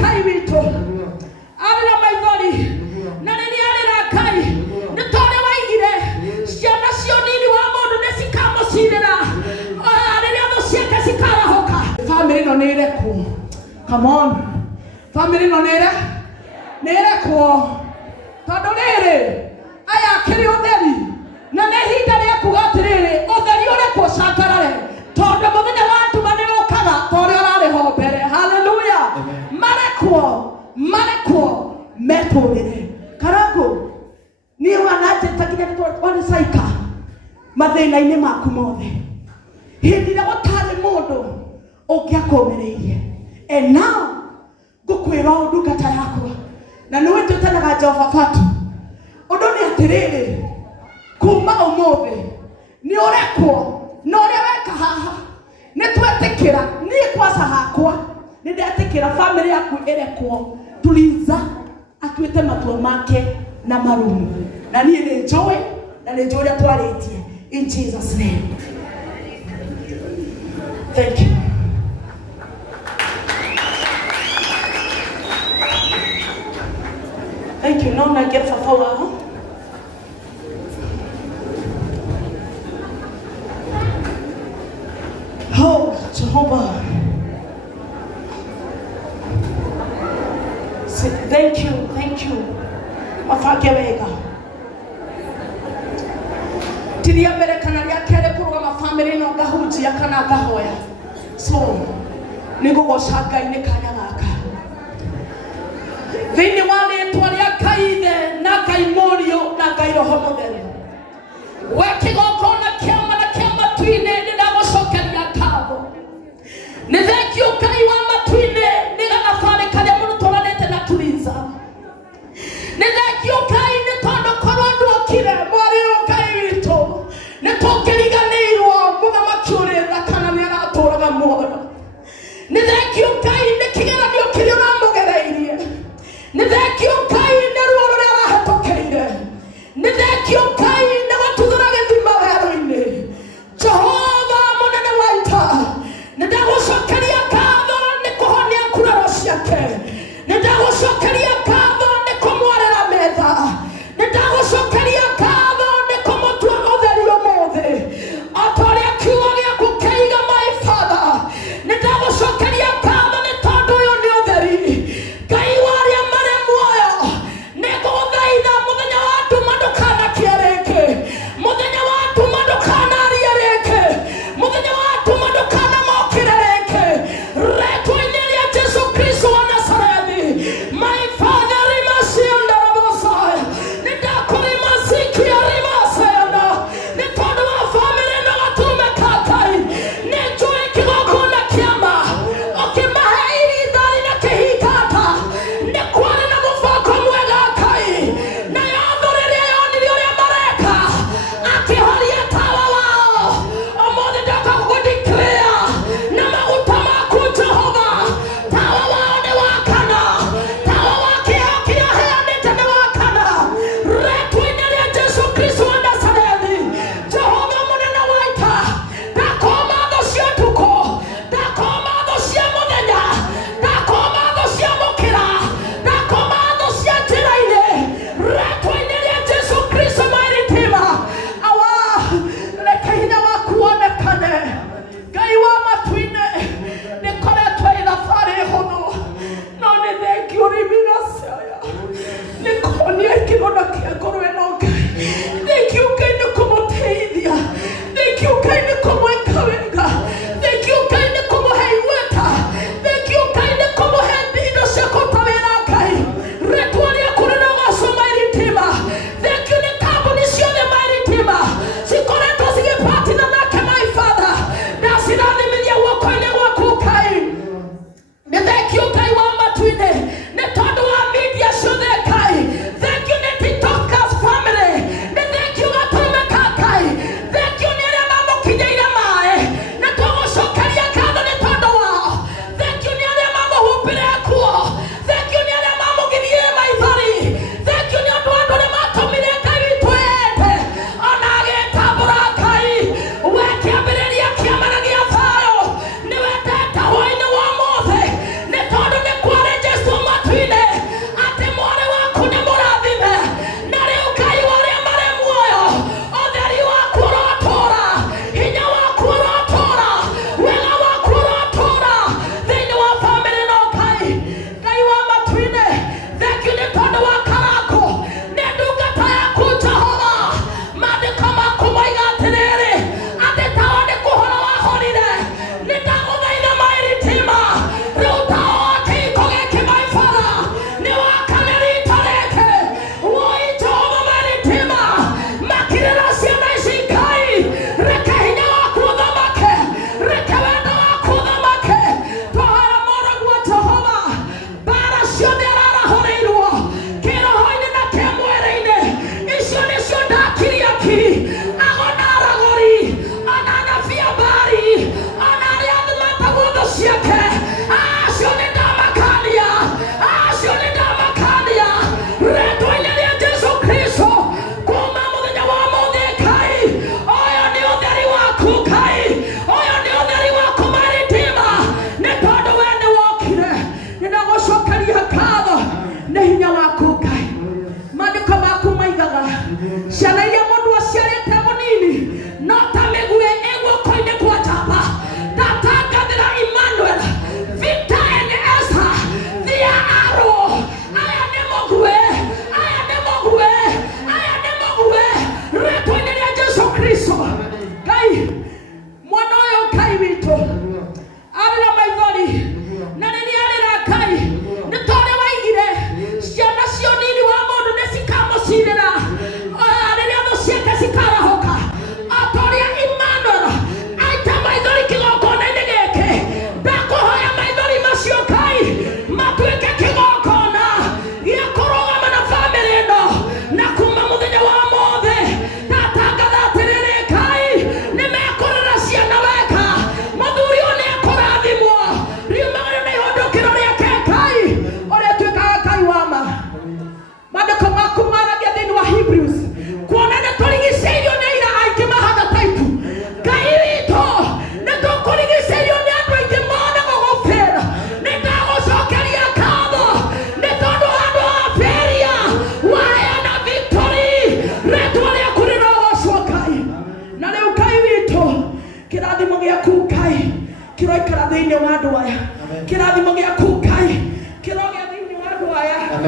Ngai witũ arĩra maithori na rĩrĩa arĩra Ngai nĩ tondũ waigire ciana cia ũnini wa mũndũ nĩ cikamũcirĩra rĩrĩa thũ ciake cikarahoka. Family ĩno nĩ ĩrekwo. Come on. Family ĩno nĩ ĩrekwo tondũ rĩrĩ aya akĩrĩ ũtheri na nĩ ihinda rĩa kuga atĩrĩrĩ ũtheri ũrekwo cangarare tondũ mũthenya wa nduma nĩ ũkaga ta ũrĩa ũrarĩ ho mbere. Haleluya. Marekwo metũrĩre karago niĩ wananjĩta nginya nĩ saika mathĩna-inĩ maku mothe hĩndĩ ĩrĩa gũtarĩ mũndũ ũngĩakũmĩrĩirie. And now ngũkwĩra ndungata yakwa na nĩwe twĩtanaga Jehova Fatu ũndũ nĩ atĩrĩrĩ kuma ũmũthĩ nĩ ũrekwo na ũrĩa weka haha nĩ twetĩkĩra niĩ kwaca hakwa nĩ ndetĩkĩra family yaku ĩrekwo Tuliza atuĩte matua make na marumu na niĩ nĩ njũĩ na nĩ njũĩ ũrĩa twarĩtie in Jesus name. Thank you. Thank you. No, I get for power. Oh, Jehovah. Thank you. Afakewega. Tidia mbere kana ria kere kurugama family no gahunjia kana gahoya. So, nigugoca Ngai nĩ kanya gaka. Thĩinĩ wa rĩĩtwa rĩa Ngai Ithe na Ngai Mũriũ na Ngai Roho Mũtheru. We kĩgongona kĩama na kĩa matu-inĩ nĩ ndagũcokeria ngatho. Nĩ thengio Ngai wa matu-inĩ nĩ gathabarĩ karĩa mũtũranĩte na Tuliza. Nĩ thengio Ngai nĩ tondũ korwo ndwokire mwarĩ Ngai witũ nĩ tũkĩriganĩirwo mũthamaki ũrĩ thakana nĩ aratũũraga muoyo. Nĩ thengio Ngai nĩ kĩgeranio kĩrĩa ũramũgereirie. Nĩ thengio Ngai nĩ ruo rũrĩa arahĩtũkĩire. Nĩ thengio Ngai nĩ gũtuthũra gĩthima werũ-inĩ. Jehova mũnene wa ita nĩ ndagũcokeria ngatho nĩ kũhonia nguraro ciake. Nĩ ndagũcokeria ngatho nĩ kũmwarĩra metha. Nĩ ndagũcokeria ngatho nĩ kũmũtua ũtheri ũmũthĩ o ta ũrĩa kiugo gĩaku kĩiga my Father. Nĩ ndagũcokeria ngatho nĩ tondũ ũyũ nĩ ũtheri. Ngai wa arĩa marĩ muoyo nĩ ngũgũthaitha mũthenya wa nduma ndũkanakie rĩngĩ. Mũthenya wa nduma ndũkanarie rĩngĩ. Mũthenya wa nduma ndũkanamokĩre rĩngĩ. Rĩĩtwa-inĩ rĩa Jesũ Kristo wa Nazarethi, my Father,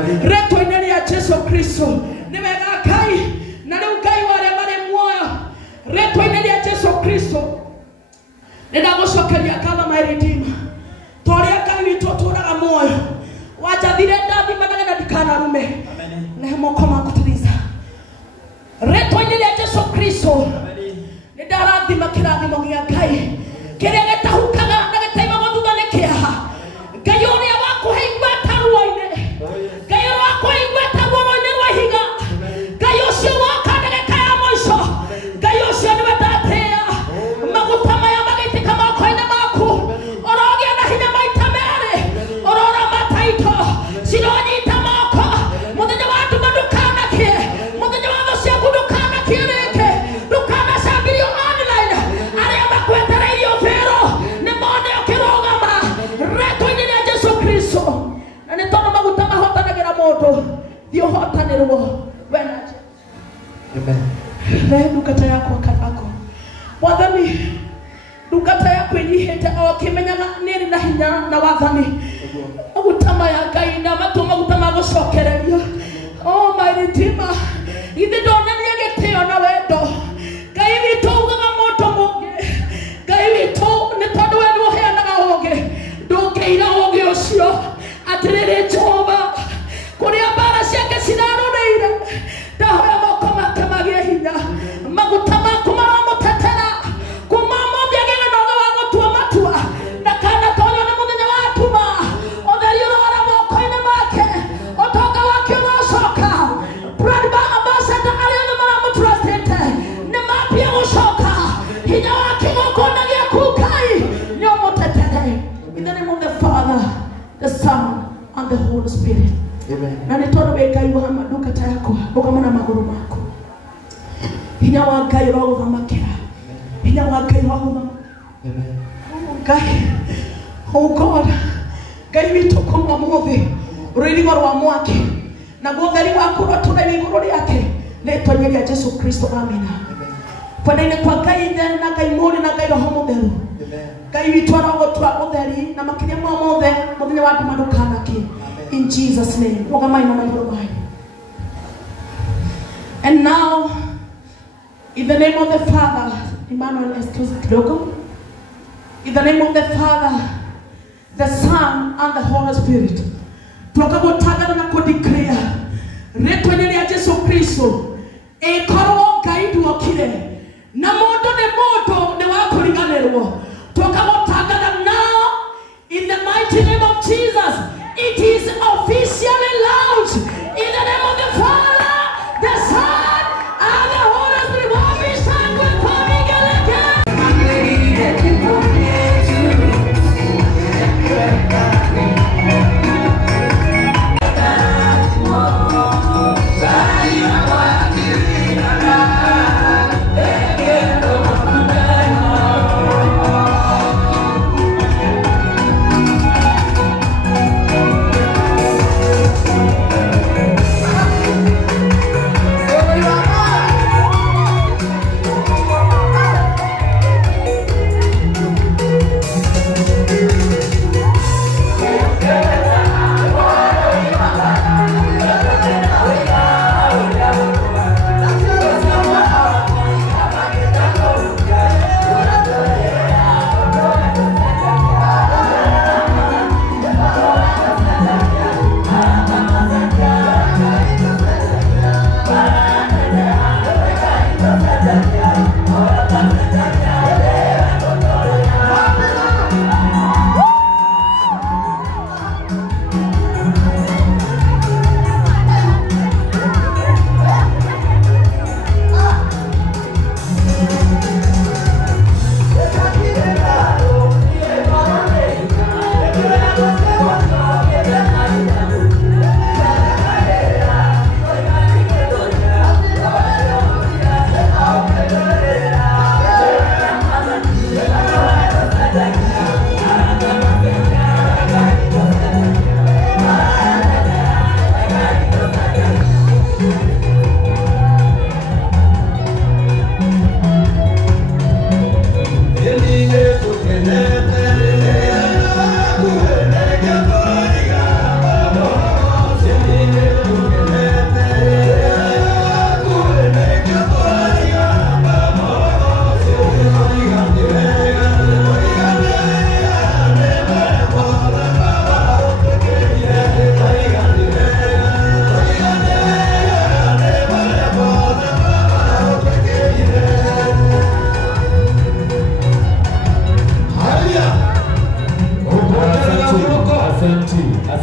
Reto ineni ya Yesu Kristo. Nimega kai na leo kai wale mare moyo. Reto ineni ya Yesu Kristo. Ninagosokeria kama my redeemer. Toria kai witotora moyo. Wacha dire ndathi manana na dikana rume. Na moko makutiriza. Reto ineni ya Yesu Kristo. Nidarathi makirathi mogia kai. Kere tahukaga na getaima gothutha nekiaha. Ngai uria wako heigweta ruoine. Ngai wako heigweta ruoine rwa higa. Ngai ucio woka ndagika ya mwico. Ngai ucio ni wetatea. Maguta maya magaitika moko-ini maku. Orogia na hinya maita meri. Orora mataito. Cironyita moko. Muthenya wa nduma ndukanakie. Muthenya wa tho ciaku ndukanakie rĩngĩ. Ndukanacabirio online. Arĩa makwetereirio pero nĩ mone ũkĩrũgama. Reto-inĩ rĩa Jesu Kristo. Na nĩ tondũ maguta mahotanagĩra mũndũ. Thiĩ ũhotanĩrwo we na Jesu. Amen. Rehe ndungata yakwa kathako. Wathani ndungata yakwa ĩnyihĩte o ũkĩmenyaga nĩrĩ na hinya na wathani. Maguta maya Ngai na maguta ma gũcokereria. Oh my redeemer. Ithe ndonania gĩtĩo na wendo. Ngai witũ ugaga mũndũ mũngĩ. Ngai witũ nĩ tondũ we nĩ ũheanaga ũũgĩ. Ndũngĩira ũũgĩ ũcio. Atĩrĩrĩ Jehova. Kũrĩa mbara ciake cirarũrĩire. Ndahoya moko make magĩe hinya. Maguta maku maramũtetera. Kuma mũthĩ agĩe na ũũgĩ wa gũtua matua. Ndakanatoonywo nĩ mũthenya wa nduma. Ũtheri ũrora moko-inĩ make. Ũtonga wake ũrocoka. Blood ambassador arĩa othe maramũtrustĩte nĩ mambia gũcoka. Hinya wa kĩgongona gĩaku Ngai nĩ ũmũtetere. In the name of the Father, the Son, and the Holy Spirit. Amen. Na nĩ tondũ wĩ Ngai wa ndungata yakwa rũgama na magũrũ maku. Hinya wa Ngai ũrogũthamakĩra. Hinya wa Ngai ũrogũthamakĩra. Amen. Ngai, oh God, Ngai witũ kuma mũthĩ rũirigo rwa mwaki na ũtheri waku ũtũre igũrũ rĩake rĩtwa-inĩ rĩa Jesu Kristo. Amina. Kwenda-inĩ kwa Ngai Ithe na Ngai Mũriũ na Ngai Roho Mũtheru. Ngai witũ arogũtua ũtheri na makĩria ma mothe mũthenya wa nduma ndũkanakie. In Jesus' name. And now, in the name of the Father, Emmanuel Estrosi, in the name of the Father, the Son, and the Holy Spirit, tukagotagana na kudeclare retwenye ya Yesu Kristo ekoro Ngai duokire na mondo ne wakuriganirwo tukagotagana now in the mighty name of Jesus. It is officially launched in the name of the Father, the Son, and the Holy Spirit. What we stand with coming again.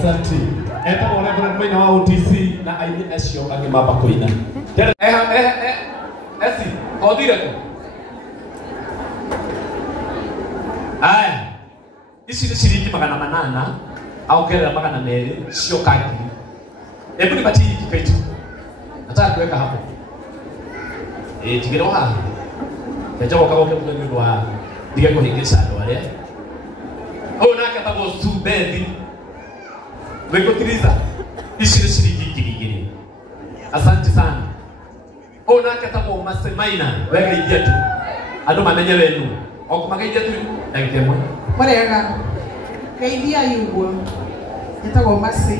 Asante. Eta ona kuna kwina wa OTC na aini acio agimamba kuina. Esi, odire ko. Aya. Isi ni shilingi 800 au kera 200 sio kaki. Hebu nipatie hiki kitu. Nataka kuweka hapo. Tigero ha. Tajawa kama kwa ndio wa. Dige ko hingisha ndo wale. Ona kata go subedi. Weko tiriza. Isi ni shilingi kigigiri. Asante sana. Ona kata go masemaina. Wega idia tu. Ando mamenye wenu. Okumagaija tu ndagitemo. Murega. Geithia yugo. Yetagwo Masi.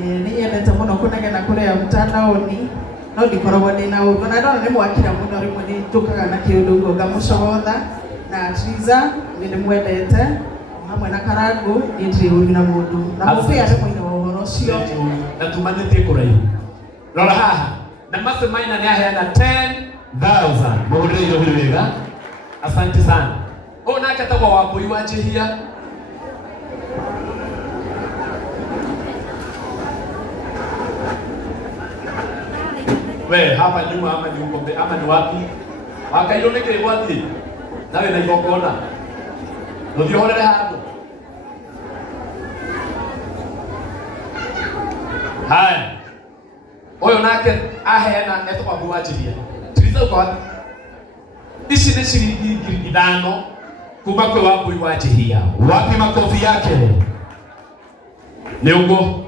Ni nyendete muno kunegena kuria mtandaoni. No ndikoragwo ndina undu na ndona ni mwakira muno rimwe ni njukaga na kiundu guo ngamucogotha na Triza ni mwendete hamwe na Karangu ni ndiri uri na mundu na mufia rimwe ni wohoro cio na tumanite kuraihu rora haha na Masi Maina ni aheana 10,000 muhurire iyo wega. Asante sana. Ona katagwa wambui wa Jehia. We hapa nyuma ama ni uko ama ni wapi? Akailoneke wapi? Nawe na igokona. Ndio hore hapo. Hai. Oyo nake aheana eto kwa buajiria. Tuliza uko wapi? Isi ni shilingi 5 kuma kwa wambui wa Jehia. Wapi makofi yake? Neugo.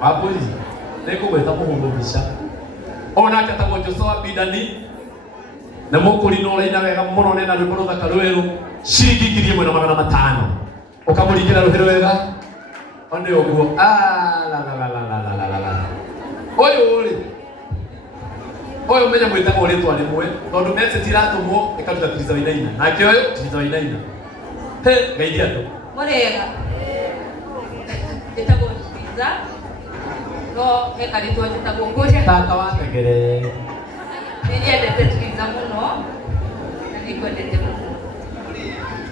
Hapo hizi. Neko gweta muhundu bisha. Ona katagwo Joshua Bidani. Na mukuri no raina wega muno nena rwimbo thaka rweru. Shiringi 1,500. Ukamurikira ruhero wega. Onde oguo. La. Oyo menya mwitagwo ritwa rimwe. Tondu message iratumwo ikaruta Triza Wainaina. Nake oyo Triza Wainaina. He, gaidia tu. Murega. Yetagwo Triza. No, ekaritwo njitagwo Ngoria. Tata wa tegere. Nĩnyendete Triza mũno na nĩngwendete mũno.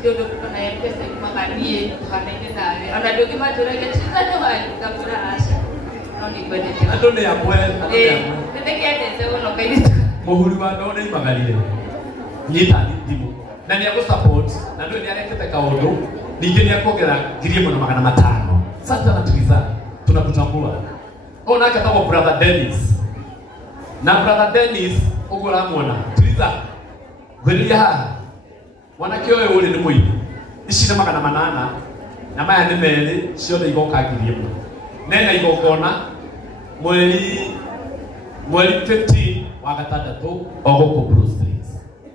Nĩũndũ ona M-Pesa yumaga niĩ tũhanaine nawe. Ona ndũngĩmanjũragia Triza nĩ wanyu ngakũra aca. No nĩngwendete. Andũ nĩ amwe. Nĩndĩkendete mũno kairĩtu. Muhuri wa ndone imagarire. Nyita thimu. Na nĩ agũ-support na ndũĩ nĩ arekete kaũndũ. Ningĩ nĩ akuongerera 1,500. Sasa na Triza tunakutambua. Ona katagwo brother Dennis. Na brother Dennis ugura muona. Triza. Gweria haha. Mwanake oyo uri ni muini. Ici nĩ 800 na maya nĩ merĩ ciothe igoka 1,000. Nena igokona mweri 15 wa gatandatũ oguko Bruce Street.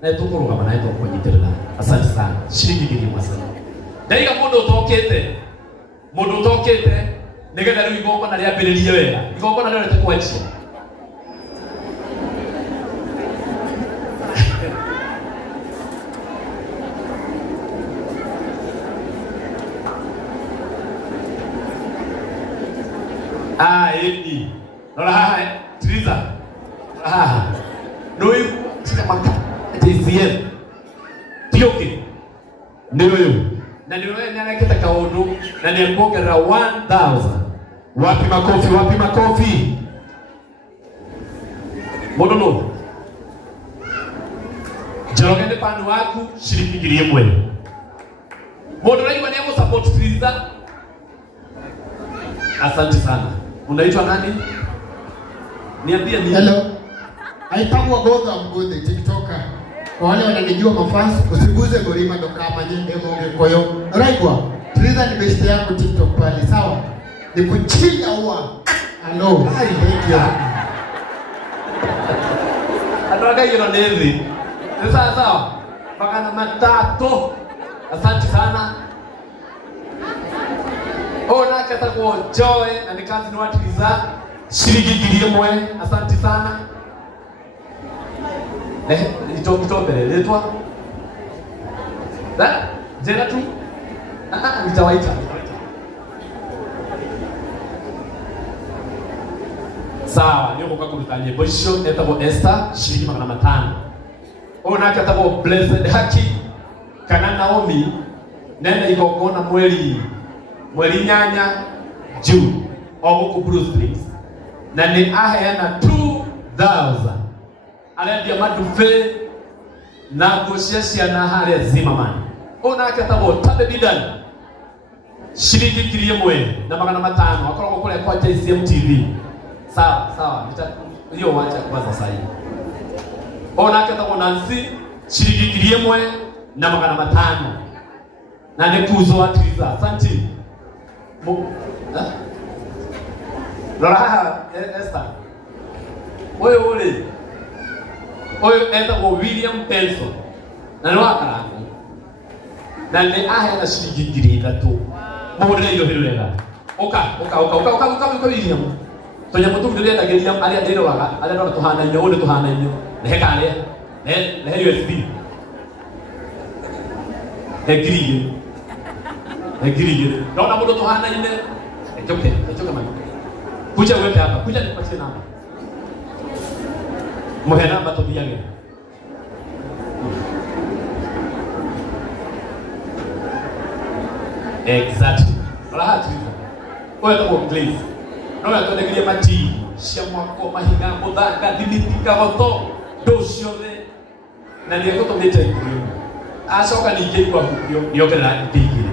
Na tũkũrũgama nawe tũkũnyitĩrĩra. Asante sana. Shilingi 1,000. Ndaiga mũndũ ũtokĩte nigetha rĩu igokona rĩambĩrĩrie wega. Igokona rĩo rĩtakwanjia. Edi. Rora haha Triza. Haha. Noi sika maka. TCM. Tioki. Ndio. Na ndio yeye anaketa kaundu na ni mbongera 1,000. Wapi makofi? Modono. Jarogende panu waku shilingi 1,000. Modono ni wanemo support Triza. Asante sana. Unaitwa nani? Niambie nini? Hello. Aitagwa Godha Mgode TikToker. Kwa wale wananijua mafans, usiguze Gorima ndo kama nyende monge koyo. Raigwa, Triza ni best yangu TikTok pale, sawa? Ni kuchinja huwa. Hello. Thank you. Atoka hiyo nezi. Sasa sawa. Pakana matatu. Asante sana. Ona katagwo Joy na ni kazi ni watu Triza. Shilingi 1,000. Asante sana. Nitobele letwa. Jena tu. Nitawaita. Sawa, ndio kwa kulitania. Bosho etabo Esther shilingi 500. Ona katabo Blessed Haki kana Naomi nenda igogona mweri mweri nyanya June oguku Bruce Springs na ni aheana 2000 alendia madufe na goshesha na hare Zimmerman ona katabo tabe bidan shilingi kiriye mwe na magana matano akorwa kule kwa JCM TV sawa hiyo wacha kwanza sasa hivi ona katabo Nancy shilingi kiriye mwe na magana matano na nekuzo atiza asante Lora Esther oyo enda ko William Benson na no akara na ne ahena shilingi ngiri itatu mubone iyo hirulega oka William tonya mutu ndire William ali adero waga ali ndo tuhana inyo ne hekale ne USB Egiriye ndona mutu tuhana ine echoke mano kuja wewe hapa kuja nipatie namba muhe namba tubiage exactly rahat wewe to please no ya to negiye mati shamwa ko mahinga mudanga dibitika goto dosione na ndio to mete hiyo asoka nije kwa hiyo yokera digire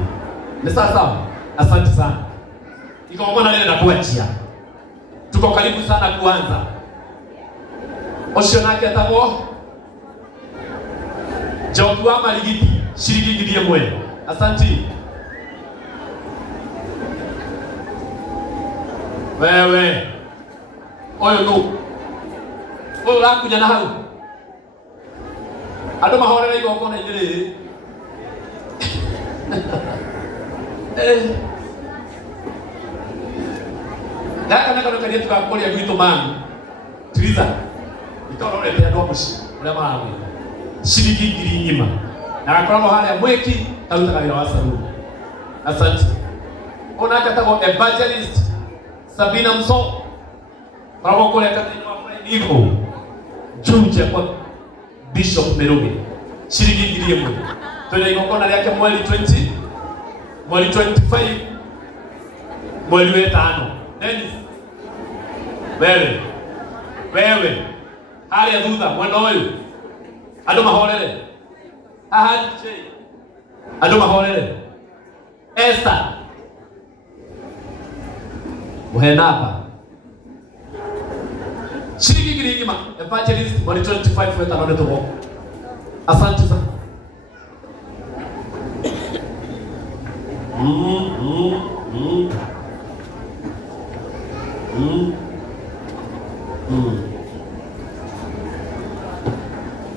ni sasa asante sana iko mbona leo nakuachia tuko karibu sana kuanza oshonake atabo Jokwa Maligiti shilingi ngiri mwe asante wewe oyo no oyo lakunya na hau ado mahora iko kona ngiri Daka naka no kariya tukakoli ya gwito man Triza ikawa ole ya domushi ole mawe shilingi ngiri nyima na akora hali ya mweki taruta kabila wasaru asante ona katabo evangelist Sabina Mso Bravo kule katino wa iko Juje kwa Bishop Meruge shilingi ngiri mwe tole iko kona yake mwezi 20 mwezi 25 mwezi 5 Dennis wewe hali ya dhudha mwendo huyu ado mahorele ado mahorele Esther muhenapa shilingi ngiri nyima evangelist mwezi 25 weta none tuko asante sana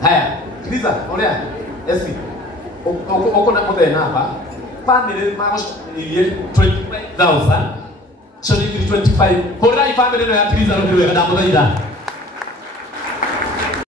Haya, Liza, olea, esi. Oko na mote na hapa. Family mamos ile 25,000. So ni 25. Hora family no ya Liza no kiwe kada mote ida.